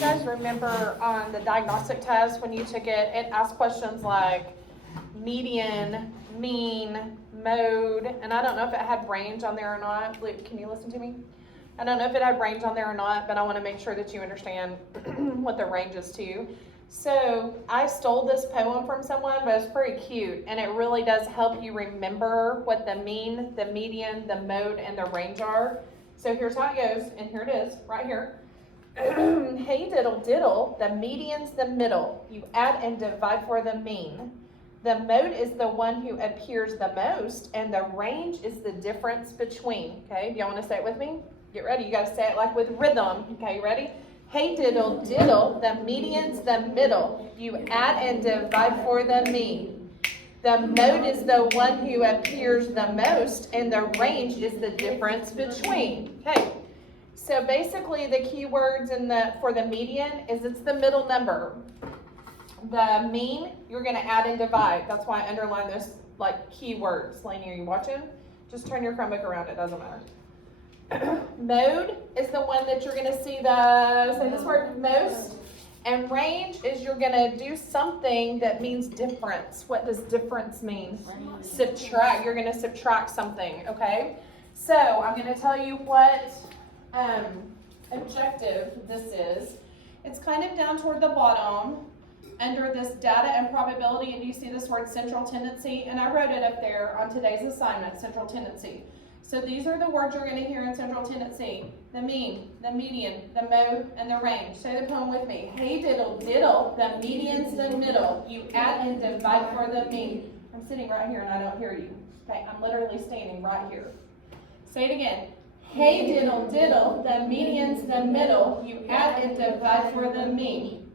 you guys remember on the diagnostic test when you took it, it asked questions like median, mean, mode, and I don't know if it had range on there or not. Luke, can you listen to me? I don't know if it had range on there or not, but I want to make sure that you understand what the range is too. So I stole this poem from someone, but it's pretty cute, and it really does help you remember what the mean, the median, the mode, and the range are. So here's how it goes, and here it is, right here. Hey diddle diddle, the median's the middle. You add and divide for the mean. The mode is the one who appears the most, and the range is the difference between. Okay, do y'all want to say it with me? Get ready, you got to say it like with rhythm. Okay, you ready? Hey diddle diddle, the median's the middle. You add and divide for the mean. The mode is the one who appears the most, and the range is the difference between. Okay, so basically the key words for the median is it's the middle number. The mean, you're going to add and divide. That's why I underline those like key words. Lainey, are you watching? Just turn your Chromebook around, it doesn't matter. Mode is the one that you're going to see say this word, most. And range is you're going to do something that means difference. What does difference mean? Range. Subtract. You're going to subtract something, okay? So I'm going to tell you what objective this is. It's kind of down toward the bottom under this data and probability, and you see this word central tendency, and I wrote it up there on today's assignment, central tendency. So these are the words you're going to hear in central tendency: the mean, the median, the mode, and the range. Say the poem with me. Hey diddle diddle, the median's the middle. You add and divide for the mean. I'm sitting right here and I don't hear you. Okay, I'm literally standing right here. Say it again. Hey diddle diddle, the median's the middle. You add and divide for the mean.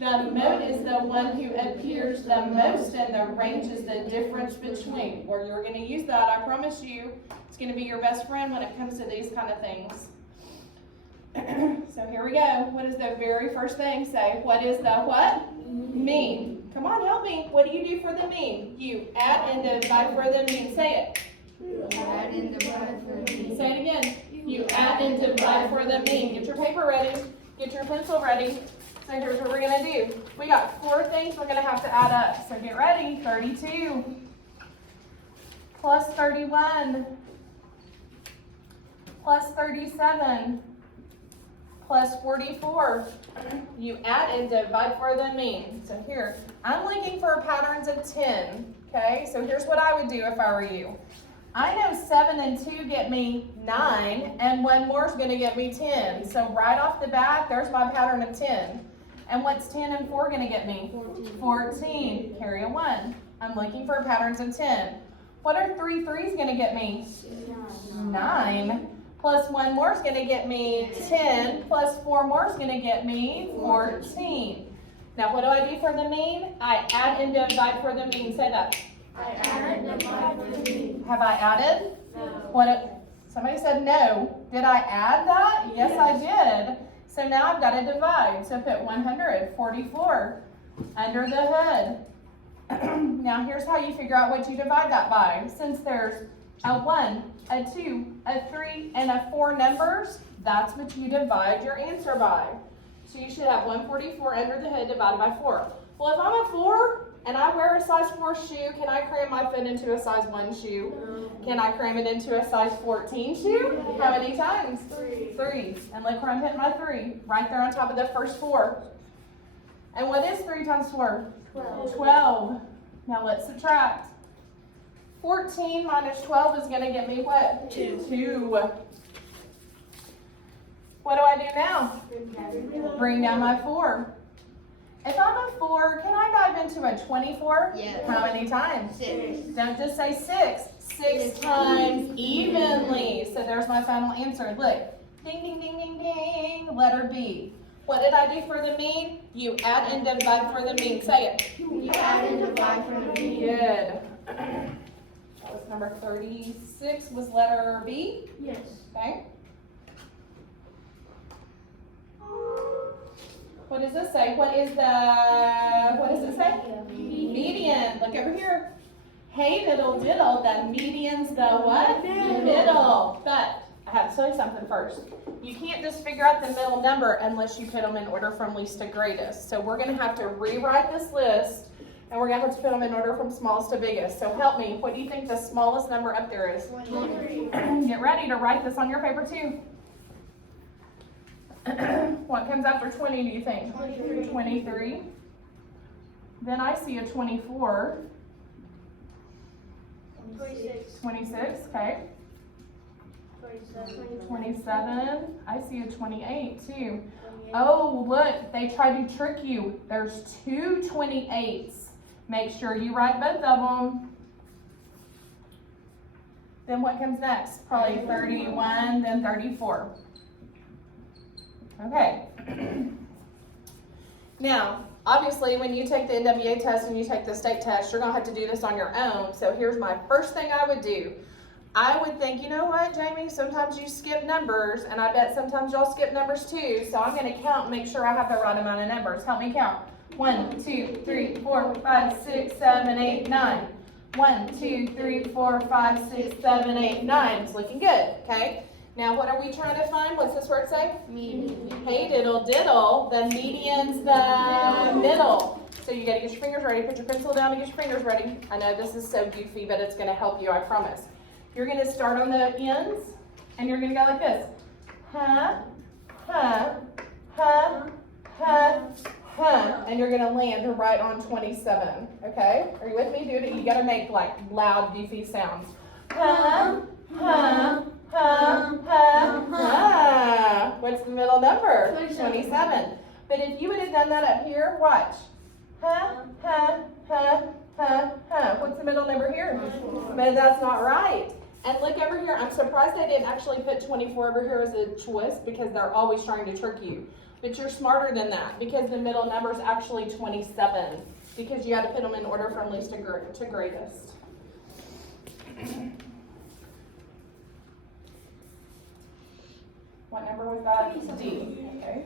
The mode is the one who appears the most, and the range is the difference between. Or you're going to use that, I promise you. It's going to be your best friend when it comes to these kind of things. So here we go. What does the very first thing say? What is the what? Mean. Come on, help me. What do you do for the mean? You add and divide for the mean. Say it. You add and divide for the mean. Say it again. You add and divide for the mean. Get your paper ready. Get your pencil ready. So here's what we're going to do. We got 4 things we're going to have to add up. So get ready. 32 plus 31 plus 37 plus 44. You add and divide for the mean. So here, I'm looking for patterns of 10. Okay, so here's what I would do if I were you. I know 7 and 2 get me 9, and 1 more is going to get me 10. So right off the bat, there's my pattern of 10. And what's 10 and 4 going to get me? 14. Carry a 1. I'm looking for patterns of 10. What are 3 3s going to get me? 9. Plus 1 more is going to get me 10. Plus 4 more is going to get me 14. Now what do I do for the mean? I add and divide for the mean. Say that. I add and divide for the mean. Have I added? No. Somebody said no. Did I add that? Yes, I did. So now I've got to divide. So put 144 under the hood. Now here's how you figure out what you divide that by. Since there's a 1, a 2, a 3, and a 4 numbers, that's what you divide your answer by. So you should have 144 under the hood divided by 4. Well, if I'm a 4 and I wear a size 4 shoe, can I cram my foot into a size 1 shoe? No. Can I cram it into a size 14 shoe? How many times? 3. 3. And look where I'm hitting my 3. Right there on top of the first 4. And what is 3 times 4? 12. 12. Now let's subtract. 14 minus 12 is going to get me what? 2. 2. What do I do now? Bring down my 4. If I'm a 4, can I dive into a 24? Yes. How many times? 6. Don't just say 6. 6 times evenly. So there's my final answer. Look. Ding, ding, ding, ding, ding. Letter B. What did I do for the mean? You add and divide for the mean. Say it. You add and divide for the mean. Good. That was number 36 was letter B. Yes. Okay. What does this say? What does it say? Median. Look over here. Hey diddle diddle, the median's the what? Middle. Middle. But I have to tell you something first. You can't just figure out the middle number unless you put them in order from least to greatest. So we're going to have to rewrite this list, and we're going to have to put them in order from smallest to biggest. So help me. What do you think the smallest number up there is? 23. Get ready to write this on your paper too. What comes after 20, do you think? 23. 23. Then I see a 24. 26. 26, okay. 27. I see a 28 too. Oh, look, they try to trick you. There's two 28s. Make sure you write both of them. Then what comes next? Probably 31, then 34. Okay. Now, obviously, when you take the NWA test and you take the state test, you're going to have to do this on your own. So here's my first thing I would do. I would think, you know what, Jamie, sometimes you skip numbers, and I bet sometimes y'all skip numbers too. So I'm going to count and make sure I have the right amount of numbers. Help me count. 1, 2, 3, 4, 5, 6, 7, 8, 9. 1, 2, 3, 4, 5, 6, 7, 8, 9. It's looking good, okay? Now what are we trying to find? What's this word say? Median. Hey, diddle, diddle. The median's the middle. So you gotta get your fingers ready. Put your pencil down and get your fingers ready. I know this is so goofy, but it's gonna help you, I promise. You're gonna start on the ends, and you're gonna go like this. Huh, huh, huh, huh, huh. And you're gonna land right on 27, okay? Are you with me? Do it. You gotta make like loud, goofy sounds. Huh, huh, huh, huh, huh. What's the middle number? 27. But if you would have done that up here, watch. Huh, huh, huh, huh, huh. What's the middle number here? But that's not right. And look over here. I'm surprised they didn't actually put 24 over here as a choice, because they're always trying to trick you. But you're smarter than that, because the middle number is actually 27, because you got to put them in order from least to greatest. What number was that? D. Okay.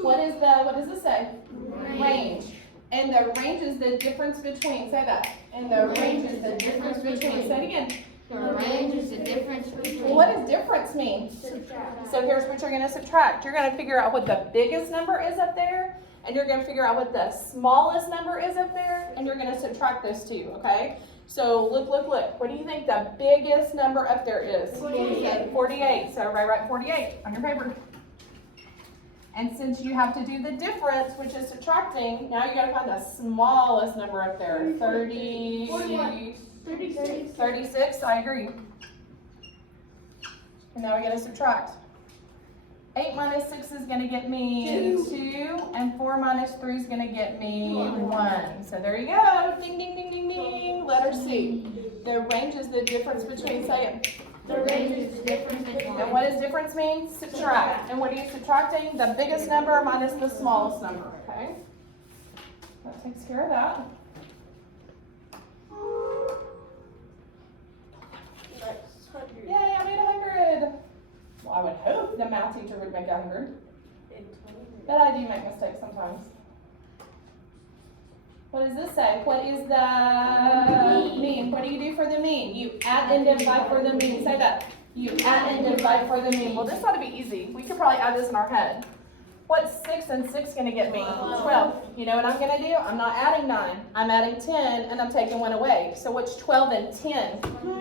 What does this say? Range. And the range is the difference between, say that. And the range is the difference between, say it again. The range is the difference between. Well, what does difference mean? Subtract. So here's what you're going to subtract. You're going to figure out what the biggest number is up there, and you're going to figure out what the smallest number is up there, and you're going to subtract those two, okay? So look. What do you think the biggest number up there is? 48. 48. So write 48 on your paper. And since you have to do the difference, which is subtracting, now you got to find the smallest number up there. 30. 36. 36, I agree. And now we got to subtract. 8 minus 6 is going to get me 2, and 4 minus 3 is going to get me 1. So there you go. Ding, ding, ding, ding, ding. Letter C. The range is the difference between, say it. The range is the difference between. And what does difference mean? Subtract. And what are you subtracting? The biggest number minus the smallest number, okay? That takes care of that. Yay, I made 100. Well, I would hope the math teacher would make 100. But I do make mistakes sometimes. What does this say? What is the mean? What do you do for the mean? You add and divide for the mean. Say that. You add and divide for the mean. Well, this ought to be easy. We could probably add this in our head. What's 6 and 6 going to get me? 12. You know what I'm going to do? I'm not adding 9. I'm adding 10, and I'm taking 1 away. So what's 12 and 10?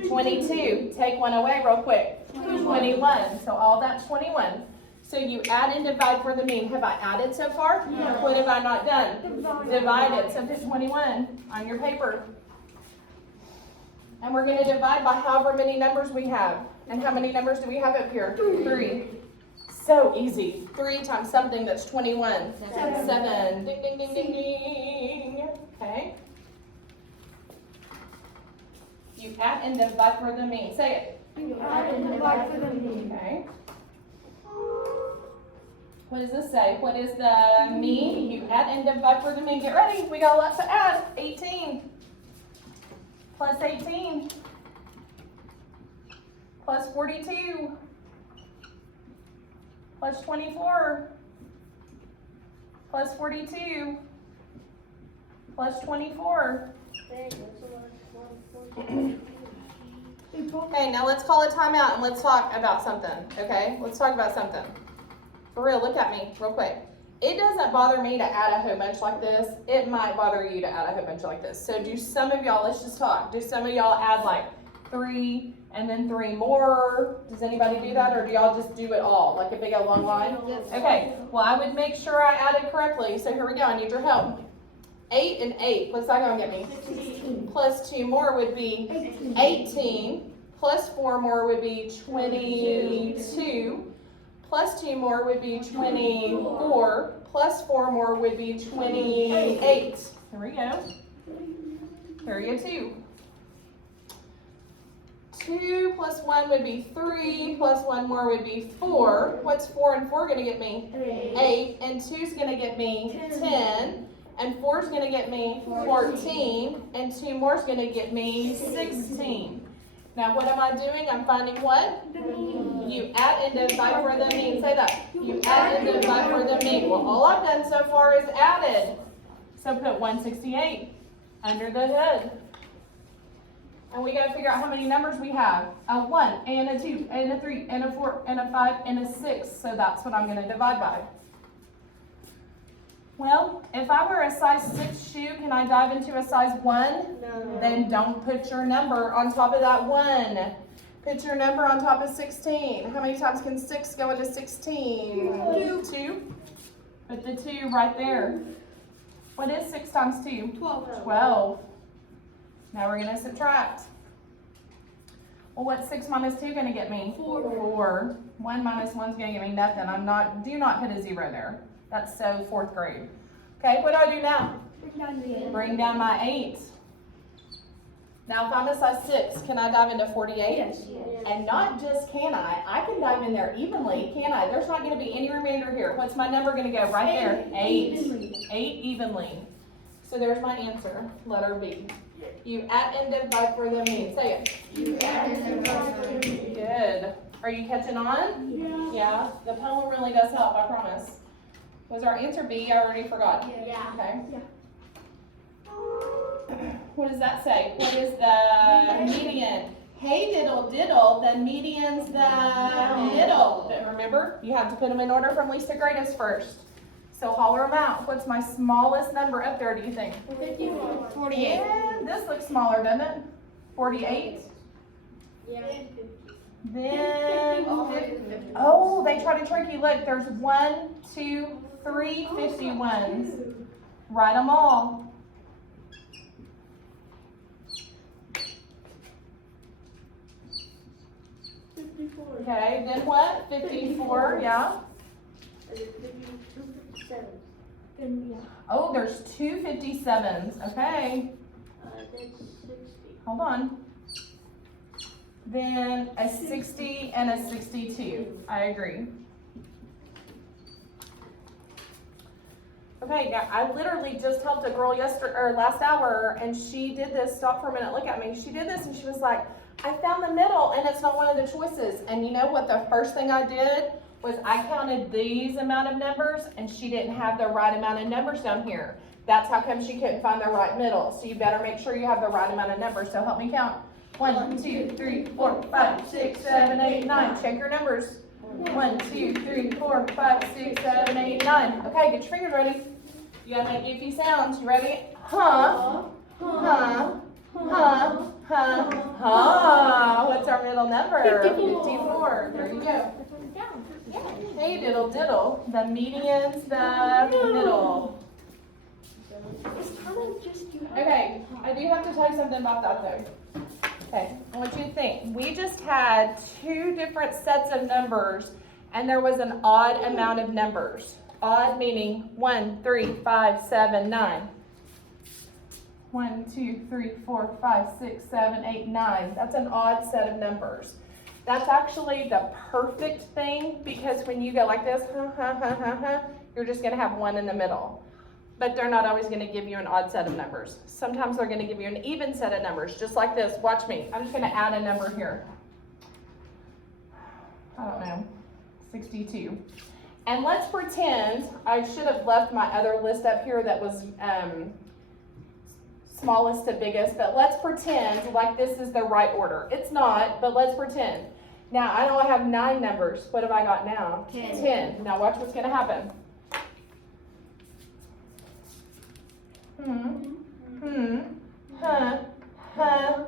22. Take 1 away real quick. 21. So all that's 21. So you add and divide for the mean. Have I added so far? No. What have I not done? Divided. So put 21 on your paper. And we're going to divide by however many numbers we have. And how many numbers do we have up here? 3. So easy. 3 times something that's 21. 7. Ding, ding, ding, ding, ding. Okay. You add and divide for the mean. Say it. You add and divide for the mean. Okay. What does this say? What is the mean? You add and divide for the mean. Get ready. We got a lot to add. 18. Plus 18. Plus 42. Plus 24. Plus 42. Plus 24. Okay, now let's call a timeout and let's talk about something, okay? Let's talk about something. For real, look at me real quick. It doesn't bother me to add a whole bunch like this. It might bother you to add a whole bunch like this. So do some of y'all, let's just talk. Do some of y'all add like 3 and then 3 more? Does anybody do that, or do y'all just do it all, like a big old long line? Okay, well I would make sure I added correctly. So here we go, I need your help. 8 and 8, what's that gonna get me? 16. Plus 2 more would be 18. Plus 4 more would be 22. Plus 2 more would be 24. Plus 4 more would be 28. Here we go. Here you go, 2. 2 plus 1 would be 3. Plus 1 more would be 4. What's 4 and 4 gonna get me? 8. And 2 is gonna get me 10. And 4 is gonna get me 14. And 2 more is gonna get me 16. Now what am I doing? I'm finding what? You add and divide for the mean. Say that. You add and divide for the mean. Well, all I've done so far is added. So put 168 under the hood. And we gotta figure out how many numbers we have. A 1, and a 2, and a 3, and a 4, and a 5, and a 6. So that's what I'm gonna divide by. Well, if I wear a size 6 shoe, can I dive into a size 1? No. Then don't put your number on top of that 1. Put your number on top of 16. How many times can 6 go into 16? 2. Put the 2 right there. What is 6 times 2? 12. Now we're going to subtract. Well, what's 6 minus 2 going to get me? 4. 1 minus 1 is going to get me nothing. Do not put a 0 there. That's so 4th grade. Okay, what do I do now? Bring down my 8. Now if I'm a size 6, can I dive into 48? Yes. And not just can I can dive in there evenly, can I? There's not going to be any remainder here. What's my number going to go? Right there, 8. 8 evenly. So there's my answer, letter B. You add and divide for the mean. Say it. You add and divide for the mean. Good. Are you catching on? Yeah. The poem really does help, I promise. Was our answer B? I already forgot. Yeah. Okay. What does that say? What is the median? Hey diddle diddle, the median's the middle. But remember, you have to put them in order from least to greatest first. So holler them out. What's my smallest number up there, do you think? 48. Yeah, this looks smaller, doesn't it? 48. Yeah. Then, oh, they try to trick you. Look, there's 1, 2, 3 51s. Write them all. Okay, then what? 54, yeah. Oh, there's 2 57s. Okay, hold on. Then a 60 and a 62. I agree. Okay, now I literally just helped a girl last hour, and she did this. Stop for a minute, look at me. She did this, and she was like, I found the middle, and it's not one of the choices. And you know what the first thing I did was I counted these amount of numbers, and she didn't have the right amount of numbers down here. That's how come she couldn't find the right middle. So you better make sure you have the right amount of numbers. So help me count. 1, 2, 3, 4, 5, 6, 7, 8, 9. Check your numbers. 1, 2, 3, 4, 5, 6, 7, 8, 9. Okay, get your fingers ready. You gotta make goofy sounds. You ready? Huh, huh, huh, huh, huh. What's our middle number? 54. There you go. Hey diddle diddle. The median's the middle. Okay, I do have to tell you something about that though. Okay, I want you to think. We just had 2 different sets of numbers, and there was an odd amount of numbers. Odd meaning 1, 3, 5, 7, 9. 1, 2, 3, 4, 5, 6, 7, 8, 9. That's an odd set of numbers. That's actually the perfect thing, because when you go like this, you're just going to have 1 in the middle. But they're not always going to give you an odd set of numbers. Sometimes they're going to give you an even set of numbers, just like this. Watch me. I'm just going to add a number here. I don't know, 62. And let's pretend I should have left my other list up here that was smallest to biggest, but let's pretend like this is the right order. It's not, but let's pretend. Now, I know I have 9 numbers. What have I got now? 10. Now watch what's gonna happen.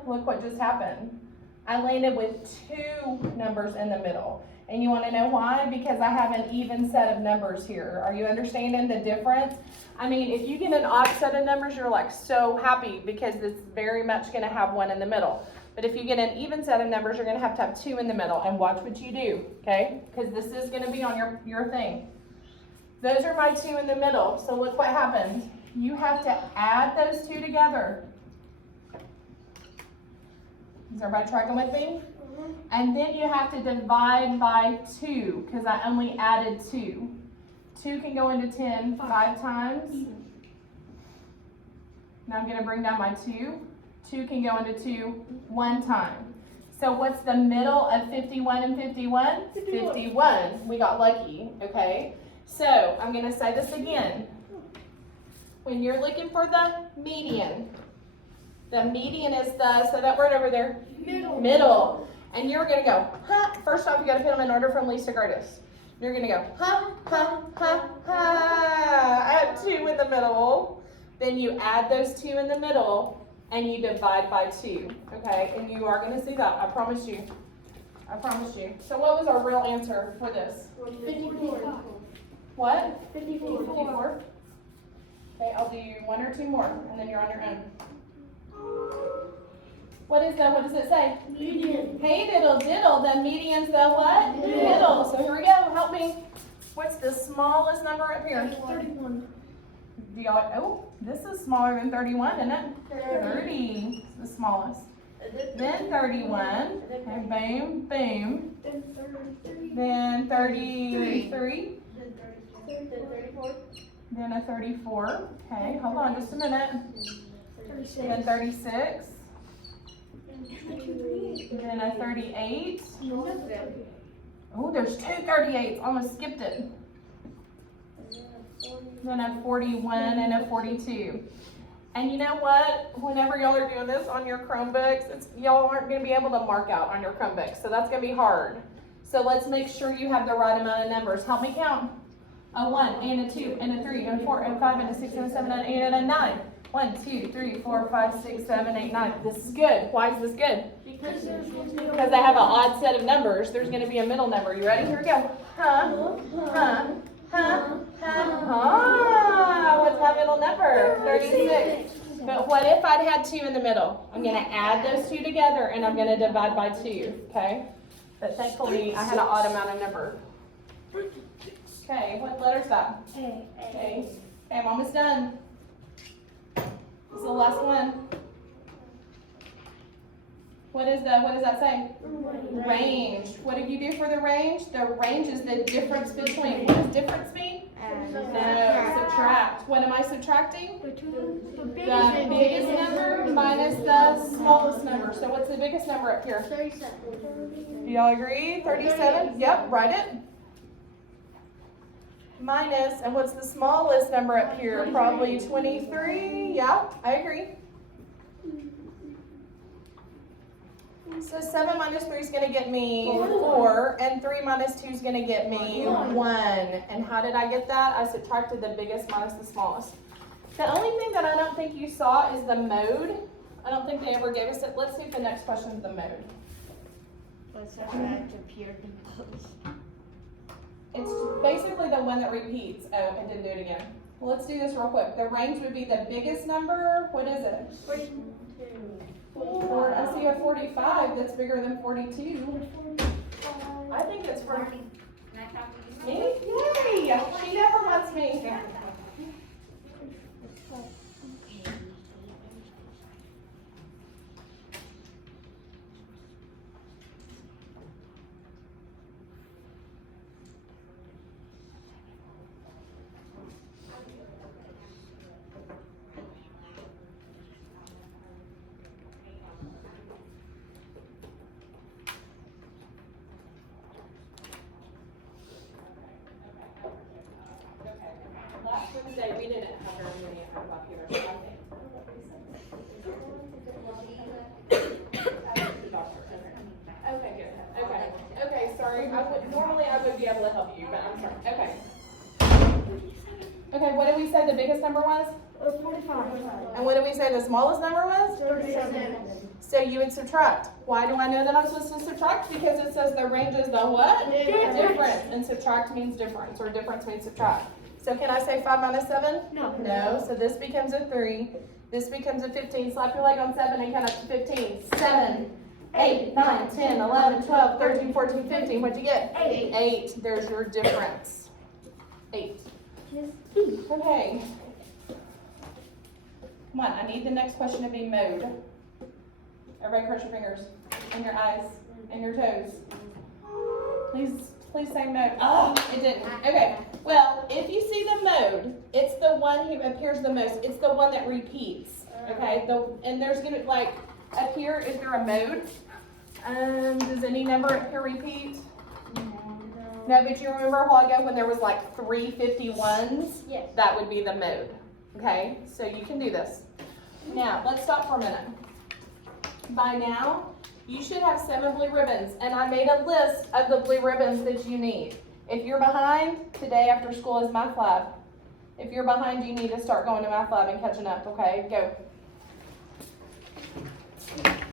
Look what just happened. I landed with 2 numbers in the middle. And you wanna know why? Because I have an even set of numbers here. Are you understanding the difference? I mean, if you get an odd set of numbers, you're like so happy because it's very much gonna have 1 in the middle. But if you get an even set of numbers, you're gonna have 2 in the middle. And watch what you do, okay? Because this is gonna be on your thing. Those are my 2 in the middle. So look what happened. You have to add those 2 together. Is everybody tracking with me? And then you have to divide by 2 because I only added 2. 2 can go into 10 5 times. Now I'm going to bring down my 2. 2 can go into 2 1 time. So what's the middle of 51 and 51? 51. We got lucky, okay? So I'm going to say this again. When you're looking for the median is the, so that word over there, middle. And you're going to go, huh. First off, you got to put them in order from least to greatest. You're going to go, huh, huh, huh, huh. I have 2 in the middle. Then you add those 2 in the middle and you divide by 2. Okay? And you are going to see that. I promise you. I promise you. So what was our real answer for this? 54. What? 54. 54. Okay, I'll do 1 or 2 more and then you're on your own. What does it say? Median. Hey diddle diddle, the median's the what? Middle. So here we go, help me. What's the smallest number up here? 31. Do y'all, oh, this is smaller than 31, isn't it? 30 is the smallest. Then 31, and boom, boom. Then 33. Then a 34. Okay, hold on just a minute. Then 36. Then a 38. Oh, there's 2 38s. Almost skipped it. Then a 41 and a 42. And you know what? Whenever y'all are doing this on your Chromebooks, y'all aren't going to be able to mark out on your Chromebooks. So that's going to be hard. So let's make sure you have the right amount of numbers. Help me count. A 1 and a 2 and a 3 and a 4 and a 5 and a 6 and a 7 and an 8 and a 9. 1, 2, 3, 4, 5, 6, 7, 8, 9. This is good. Why is this good? Because I have an odd set of numbers. There's going to be a middle number. You ready? Here we go. Huh? Huh? Huh? Huh? What's my middle number? 36. But what if I'd had 2 in the middle? I'm going to add those 2 together and I'm going to divide by 2. Okay? But thankfully, I had an odd amount of number. Okay, what letter's that? A. Okay, I'm almost done. This is the last one. What does that say? Range. What did you do for the range? The range is the difference between, what does difference mean? No, subtract. What am I subtracting? The biggest number minus the smallest number. So what's the biggest number up here? 37. Do y'all agree? 37? Yep, write it. Minus, and what's the smallest number up here? Probably 23. Yeah, I agree. So 7 minus 3 is going to get me 4, and 3 minus 2 is going to get me 1. And how did I get that? I subtracted the biggest minus the smallest. The only thing that I don't think you saw is the mode. I don't think they ever gave us it. Let's see if the next question is the mode. Let's subtract a pure composed. It's basically the one that repeats. Oh, I didn't do it again. Well, let's do this real quick. The range would be the biggest number. What is it? 42. I see a 45 that's bigger than 42. I think it's 40. Me? Yay! She never lets me. love you, but I'm sorry. Okay. Okay, what did we say the biggest number was? 45. And what did we say the smallest number was? 37. So you would subtract. Why do I know that I'm supposed to subtract? Because it says the range is the what? Difference. And subtract means difference, or difference means subtract. So can I say 5 minus 7? No. No. So this becomes a 3. This becomes a 15. Slap your leg on 7 and count up to 15. 7, 8, 9, 10, 11, 12, 13, 14, 15. What'd you get? 8. 8. There's your difference. 8. Okay. Come on, I need the next question to be mode. Everybody cross your fingers and your eyes and your toes. Please say mode. Oh, it didn't. Okay. Well, if you see the mode, it's the one who appears the most. It's the one that repeats. Okay. And there's gonna like up here. Is there a mode? Does any number up here repeat? No, but you remember a while ago when there was like 3 51s? Yes. That would be the mode. Okay, so you can do this. Now, let's stop for a minute. By now, you should have 7 blue ribbons, and I made a list of the blue ribbons that you need. If you're behind, today after school is math lab. If you're behind, you need to start going to math lab and catching up, okay? Go.